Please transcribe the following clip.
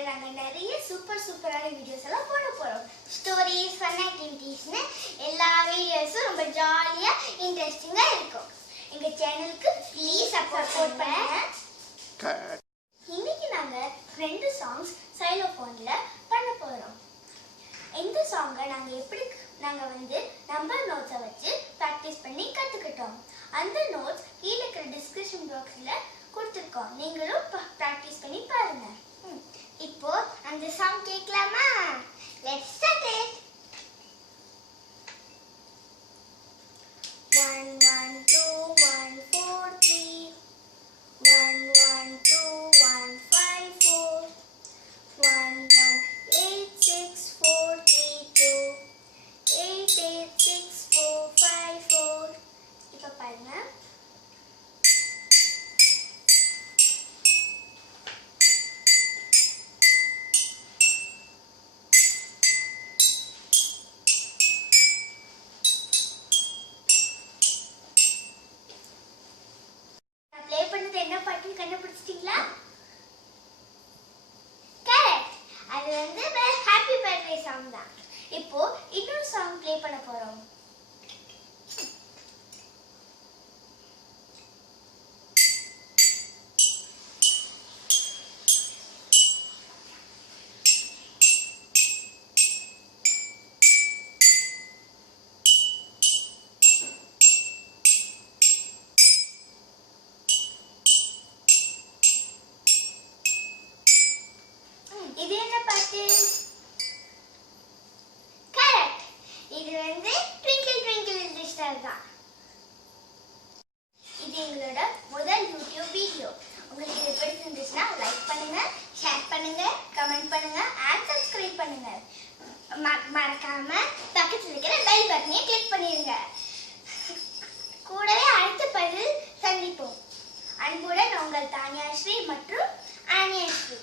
சேனல்ல நாங்க நிறைய சூப்பரான வீடியோஸ் எல்லாம் போட போறோம். ஸ்டோரிஸ், ஃபன் ஆக்டிவிட்டீஸ்னு எல்லா வீடியோஸும் ரொம்ப ஜாலியா இன்ட்ரெஸ்டிங்கா இருக்கும். எங்க சேனலுக்கு ப்ளீஸ் சப்போர்ட் பண்ணுங்க. இன்னைக்கு நாங்க 2 சாங்ஸ் xylophone-ல பண்ண போறோம். இந்த சாங்கை நாங்க நம்பர் நோட்ஸை வச்சு பிராக்டிஸ் பண்ணி கத்துக்கிட்டோம். அந்த நோட்ஸ் கீழே இருக்கிற டிஸ்கிரிப்ஷன் பாக்ஸ்ல கொடுத்துருக்கோம். நீங்களும் பிராக்டிஸ் பண்ணி பாருங்க. இப்போ அந்த சாங் கேட்கலாமா? Let's start it. 1 1 2 1 4 3 1 1 2 1 5 4 1 1 8 6 4 3 2 8 8 6 4 5 4. இப்போ பாருங்க. என்ன பாட்டுன்னு கண்டுபிடிச்சிட்டீங்களா? கரெக்ட். அது ஹாப்பி பர்த்டே சாங் தான். இப்போ இன்னொரு சாங் ப்ளே பண்ண போறோம். இது என்ன பாட்டு? கரெக்ட். இது Twinkle Twinkle Little Star தான். இது எங்களோட முதல் யூடியூப் வீடியோ. உங்களுக்கு இது பிடிச்சிருந்துச்சுன்னா லைக் பண்ணுங்க, ஷேர் பண்ணுங்க, கமெண்ட் பண்ணுங்க, and subscribe பண்ணுங்க. மறக்காம பக்கத்துல இருக்கிற பெல் பட்டனை கிளிக் பண்ணிருங்க. கூடவே அடுத்த பதில் சந்திப்போம். அன்புடன் உங்கள் தானியா ஸ்ரீ மற்றும் ஆனியா ஸ்ரீ.